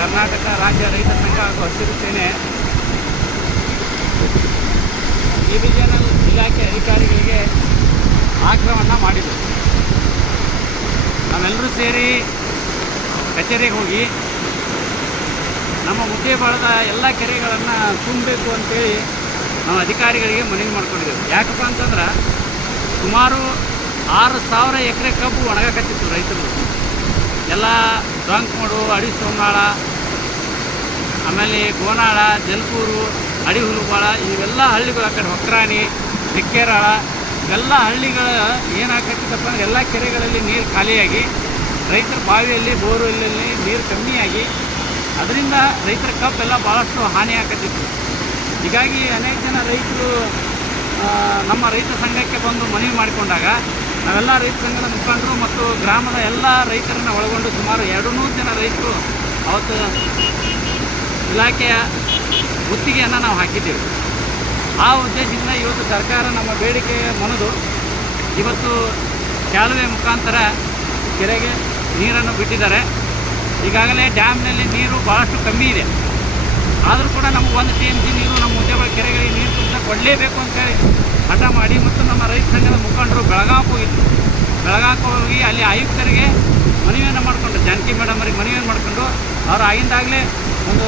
ಕರ್ನಾಟಕ ರಾಜ್ಯ ರೈತ ಸಂಘ ಹಾಗೂ ಹಸಿರು ಸೇನೆ ಡಿವಿಷನಲ್ ಇಲಾಖೆ ಅಧಿಕಾರಿಗಳಿಗೆ ಆಗ್ರಹವನ್ನು ಮಾಡಿದರು. ನಾವೆಲ್ಲರೂ ಸೇರಿ ಕಚೇರಿಗೆ ಹೋಗಿ ನಮ್ಮ ಮುದ್ದೇಬಾಳದ ಎಲ್ಲ ಕೆರೆಗಳನ್ನು ತುಂಬಬೇಕು ಅಂತೇಳಿ ನಾವು ಅಧಿಕಾರಿಗಳಿಗೆ ಮನವಿ ಮಾಡ್ಕೊಂಡಿದ್ದೆವು. ಯಾಕಪ್ಪ ಅಂತಂದ್ರೆ ಸುಮಾರು 6,000 ಎಕರೆ ಕಬ್ಬು ಒಣಗಾಕತ್ತಿತ್ತು ರೈತರು. ಎಲ್ಲ ಡೊಂಕಮಡು, ಅಡಿಸೋನಾಳ, ಆಮೇಲೆ ಗೋನಾಳ, ಜಲ್ಪೂರು, ಅಡಿಹುಲುಬಾಳ ಇವೆಲ್ಲ ಹಳ್ಳಿಗಳು, ಆ ಕಡೆ ಹೊಕ್ರಾಣಿ, ಬೆಕ್ಕೇರಾಳ ಇವೆಲ್ಲ ಹಳ್ಳಿಗಳು ಏನಾಗತ್ತಿತ್ತಪ್ಪ ಅಂದರೆ ಎಲ್ಲ ಕೆರೆಗಳಲ್ಲಿ ನೀರು ಖಾಲಿಯಾಗಿ ರೈತರ ಬಾವಿಯಲ್ಲಿ ಬೋರ್ವೆಲ್ಲಲ್ಲಿ ನೀರು ಕಮ್ಮಿಯಾಗಿ ಅದರಿಂದ ರೈತರ ಕಬ್ಬೆಲ್ಲ ಭಾಳಷ್ಟು ಹಾನಿ ಆಗತ್ತಿತ್ತು. ಹೀಗಾಗಿ ಅನೇಕ ಜನ ರೈತರು ನಮ್ಮ ರೈತ ಸಂಘಕ್ಕೆ ಬಂದು ಮನವಿ ಮಾಡಿಕೊಂಡಾಗ ನಾವೆಲ್ಲ ರೈತ ಸಂಘದ ಮುಖಂಡರು ಮತ್ತು ಗ್ರಾಮದ ಎಲ್ಲ ರೈತರನ್ನು ಒಳಗೊಂಡು ಸುಮಾರು 200 ಜನ ರೈತರು ಅವತ್ತು ಇಲಾಖೆಯ ಗುತ್ತಿಗೆಯನ್ನು ನಾವು ಹಾಕಿದ್ದೇವೆ. ಆ ಉದ್ದೇಶದಿಂದ ಇವತ್ತು ಸರ್ಕಾರ ನಮ್ಮ ಬೇಡಿಕೆ ಮನದು ಇವತ್ತು ಕಾಲುವೆ ಮುಖಾಂತರ ಕೆರೆಗೆ ನೀರನ್ನು ಬಿಟ್ಟಿದ್ದಾರೆ. ಈಗಾಗಲೇ ಡ್ಯಾಮ್ನಲ್ಲಿ ನೀರು ಭಾಳಷ್ಟು ಕಮ್ಮಿ ಇದೆ. ಆದರೂ ಕೂಡ ನಮಗೆ 1 TMC ನೀರು ನಮ್ಮ ಮುದ್ದೇಬಾಳ ಕೆರೆಗಳಿಗೆ ನೀರು ತುಂಬಕ್ಕೆ ಕೊಡಲೇಬೇಕು ಅಂತೇಳಿ ಹಠ ಮಾಡಿ ಮತ್ತು ನಮ್ಮ ರೈತ ಸಂಘದ ಮುಖಂಡರು ಬೆಳಗಾವಿಗೆ ಹೋಗಿದ್ದರು. ಬೆಳಗಾವಿಗೆ ಹೋಗಿ ಅಲ್ಲಿ ಆಯುಕ್ತರಿಗೆ ಮನವಿಯನ್ನು ಮಾಡಿಕೊಂಡು, ಜಾನಕಿ ಮೇಡಮ್ ಅವರಿಗೆ ಮನವಿಯನ್ನು ಮಾಡಿಕೊಂಡು ಅವರು ಆಗಿಂದಾಗಲೇ ಒಂದು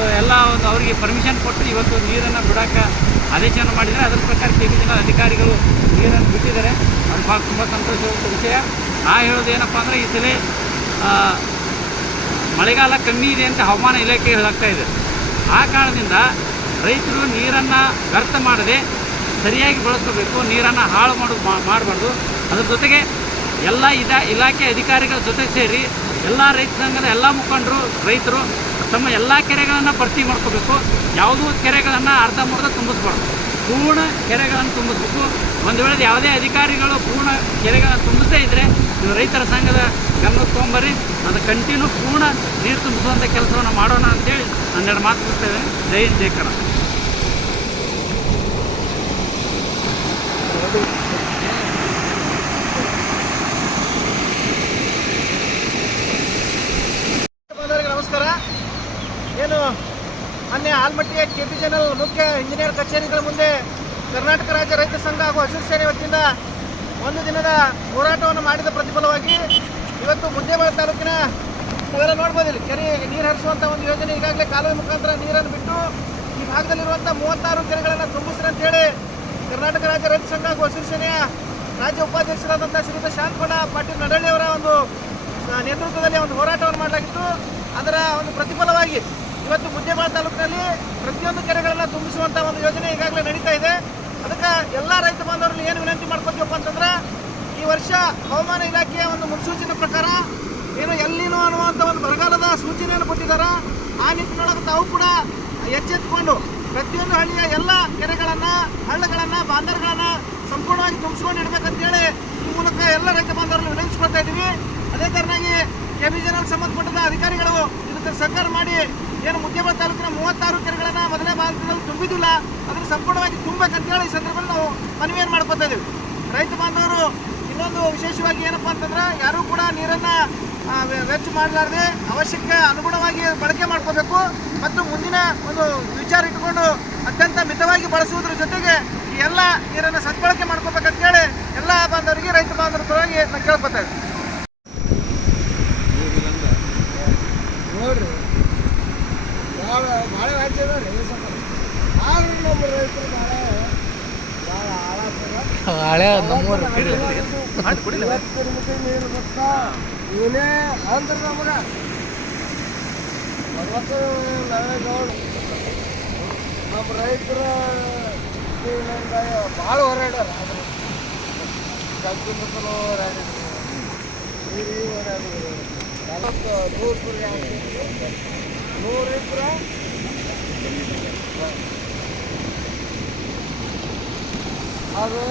ಅವರಿಗೆ ಪರ್ಮಿಷನ್ ಕೊಟ್ಟು ಇವತ್ತು ನೀರನ್ನು ಬಿಡೋಕ್ಕೆ ಆದೇಶವನ್ನು ಮಾಡಿದರೆ ಅದರ ಪ್ರಕಾರ KBJನ ಅಧಿಕಾರಿಗಳು ನೀರನ್ನು ಬಿಟ್ಟಿದ್ದಾರೆ. ಅದು ಭಾಳ ತುಂಬ ಸಂತೋಷವಾದ ವಿಷಯ. ಹೇಳೋದು ಏನಪ್ಪ ಅಂದರೆ ಈ ಸಲ ಮಳೆಗಾಲ ಕಮ್ಮಿ ಇದೆ ಅಂತ ಹವಾಮಾನ ಇಲಾಖೆ ಹೇಳಾಗ್ತಾ ಇದೆ. ಆ ಕಾರಣದಿಂದ ರೈತರು ನೀರನ್ನು ವ್ಯರ್ಥ ಮಾಡದೆ ಸರಿಯಾಗಿ ಬಳಸ್ಕೋಬೇಕು, ನೀರನ್ನು ಹಾಳು ಮಾಡಬಾರ್ದು. ಅದ್ರ ಜೊತೆಗೆ ಎಲ್ಲ ಇಲಾಖೆ ಅಧಿಕಾರಿಗಳ ಜೊತೆ ಸೇರಿ ಎಲ್ಲ ರೈತ ಸಂಘದ ಎಲ್ಲ ಮುಖಂಡರು ರೈತರು ತಮ್ಮ ಎಲ್ಲ ಕೆರೆಗಳನ್ನು ಭರ್ತಿ ಮಾಡ್ಕೋಬೇಕು. ಯಾವುದೂ ಕೆರೆಗಳನ್ನು ಅರ್ಧಂಬರ್ಧ ತುಂಬಿಸ್ಬಾರ್ದು, ಪೂರ್ಣ ಕೆರೆಗಳನ್ನು ತುಂಬಿಸ್ಬೇಕು. ಒಂದು ವೇಳೆ ಯಾವುದೇ ಅಧಿಕಾರಿಗಳು ಪೂರ್ಣ ಕೆರೆಗಳನ್ನು ತುಂಬಿಸದೇ ಇದ್ದರೆ ನೀವು ರೈತರ ಸಂಘದ ಗಮನಕ್ಕೆ ತೊಗೊಂಬರ್ರಿ, ಅದು ಕಂಟಿನ್ಯೂ ಪೂರ್ಣ ನೀರು ತುಂಬಿಸುವಂಥ ಕೆಲಸವನ್ನು ಮಾಡೋಣ ಅಂತೇಳಿ 12 ಮಾತು ಬಿಡ್ತೇವೆ. ಜೈ ಹಿಂದ್, ಜೈ ಕನ್ನಡ. ನಮಸ್ಕಾರ. ಏನು ಮೊನ್ನೆ ಆಲ್ಮಟ್ಟಿಯ KBJನಲ್ ಮುಖ್ಯ ಇಂಜಿನಿಯರ್ ಕಚೇರಿಗಳ ಮುಂದೆ ಕರ್ನಾಟಕ ರಾಜ್ಯ ರೈತ ಸಂಘ ಹಾಗೂ ಹಸಿರು ಸೇನೆ ವತಿಯಿಂದ 1 ದಿನದ ಹೋರಾಟವನ್ನು ಮಾಡಿದ ಪ್ರತಿಫಲವಾಗಿ ಇವತ್ತು ಮುದ್ದೇಬಾಳ ತಾಲೂಕಿನ ನೀವೆಲ್ಲ ನೋಡ್ಬೋದು, ಇಲ್ಲಿ ಕೆರೆಗೆ ನೀರು ಹರಿಸುವಂಥ ಒಂದು ಯೋಜನೆ ಈಗಾಗಲೇ ಕಾಲುವೆ ಮುಖಾಂತರ ನೀರನ್ನು ಬಿಟ್ಟು ಈ ಭಾಗದಲ್ಲಿರುವಂಥ 36 ಕೆರೆಗಳನ್ನು ತುಂಬಿಸ್ರಿ ಅಂತೇಳಿ ಕರ್ನಾಟಕ ರಾಜ್ಯ ರೈತ ಸಂಘ ಹಾಗೂ ಹಸಿರು ಸೇನೆಯ ರಾಜ್ಯ ಉಪಾಧ್ಯಕ್ಷರಾದಂಥ ಶ್ರೀಯುತ ಶಾಂತಗೌಡ ಪಾಟೀಲ್ ನಡಳ್ಳಿಯವರ ಒಂದು ನೇತೃತ್ವದಲ್ಲಿ ಒಂದು ಹೋರಾಟವನ್ನು ಮಾಡಲಾಗಿತ್ತು. ಅದರ ಒಂದು ಪ್ರತಿಫಲವಾಗಿ ಇವತ್ತು ಮುದ್ದೇಬಾಳ ತಾಲೂಕಿನಲ್ಲಿ ಪ್ರತಿಯೊಂದು ಕೆರೆಗಳನ್ನು ತುಂಬಿಸುವಂಥ ಒಂದು ಯೋಜನೆ ಈಗಾಗಲೇ ನಡೀತಾ ಇದೆ. ಅದಕ್ಕೆ ಎಲ್ಲ ರೈತ ಬಾಂಧವರಲ್ಲಿ ಏನು ವಿನಂತಿ ಮಾಡ್ಕೊತೀವಪ್ಪ ಅಂತಂದ್ರೆ, ಈ ವರ್ಷ ಹವಾಮಾನ ಇಲಾಖೆಯ ಒಂದು ಮುನ್ಸೂಚನೆ ಪ್ರಕಾರ ಏನು ಎಲ್ಲಿನೋ ಅನ್ನುವಂಥ ಒಂದು ಬರಗಾಲದ ಸೂಚನೆಯನ್ನು ಕೊಟ್ಟಿದ್ದಾರೆ. ಆ ನಿಟ್ಟಿನೊಳಗೆ ತಾವು ಕೂಡ ಎಚ್ಚೆತ್ತುಕೊಂಡು ಪ್ರತಿಯೊಂದು ಹಳ್ಳಿಯ ಎಲ್ಲ ಕೆರೆಗಳನ್ನು, ಹಳ್ಳಗಳನ್ನು, ಬಾಂದರ್ಗಳನ್ನು ಸಂಪೂರ್ಣವಾಗಿ ತುಂಬಿಸ್ಕೊಂಡು ಇಡಬೇಕಂತೇಳಿ ಈ ಮೂಲಕ ಎಲ್ಲ ರೈತ ಬಾಂಧವರಲ್ಲಿ ವಿನಂತಿಸ್ಕೊಳ್ತಾ ಇದ್ದೀವಿ. ಅದೇ ಕಾರಣವಾಗಿ KBJನಲ್ ಸಂಬಂಧಪಟ್ಟ ಅಧಿಕಾರಿಗಳು ಇದಕ್ಕೆ ಸಹಕಾರ ಮಾಡಿ ಏನು ಮುದ್ದೇಬಾಳ ತಾಲೂಕಿನ 36 ಕೆರೆಗಳನ್ನು ಮೊದಲನೇ ಭಾಗದಲ್ಲಿ ತುಂಬಿದಿಲ್ಲ, ಅದನ್ನು ಸಂಪೂರ್ಣವಾಗಿ ತುಂಬಬೇಕಂತೇಳಿ ಈ ಸಂದರ್ಭದಲ್ಲಿ ನಾವು ಮನವಿಯನ್ನು ಮಾಡ್ಕೊತಾ ಇದ್ದೀವಿ. ರೈತ ಬಾಂಧವರು ಇನ್ನೊಂದು ವಿಶೇಷವಾಗಿ ಏನಪ್ಪ ಅಂತಂದ್ರೆ, ಯಾರೂ ಕೂಡ ನೀರನ್ನು ವೆಚ್ಚ ಮಾಡಲಾರದೆ ಅವಶ್ಯಕ್ಕೆ ಅನುಗುಣವಾಗಿ ಬಳಕೆ ಮಾಡ್ಕೋಬೇಕು ಮತ್ತು ಮುಂದಿನ ಒಂದು ವಿಚಾರ ಇಟ್ಕೊಂಡು ಅತ್ಯಂತ ಮಿತವಾಗಿ ಬಳಸುವುದರ ಜೊತೆಗೆ ಈ ಎಲ್ಲ ನೀರನ್ನು ಸದ್ಬಳಕೆ ಮಾಡ್ಕೋಬೇಕಂತೇಳಿ ಎಲ್ಲ ಬಾಂಧವರಿಗೆ ರೈತ ಬಾಂಧವರ ಪರವಾಗಿ ನಾನು ಕೇಳ್ಕೊತಾ ಇದ್ದೀನಿ. ನೋಡ್ರಿ ಭಾಳ ಭಾಳ ರಾಜ್ಯ ಅದ ರೀ, ಆದ್ರೂ ನಮ್ಮ ರೈತರು ಭಾಳ ಹಳೆ ನಮ್ಮೂರು ನೀರು ಬರ್ತಾ ಇವನೇ ಅಂದ್ರೆ ನಮಗೆ 40 ನಾವೇಗೌಡ ನಮ್ಮ ರೈತರ ಭಾಳ ಹೋರಾಡ್ಯಾರ. ಆದ್ರೆ ಕಬ್ಬು ಹೋರಾಡಿದ್ರು, ನೀರು ಹೋರಾಡಿದ್ರು. 100 ಎಕರೆ ಅದು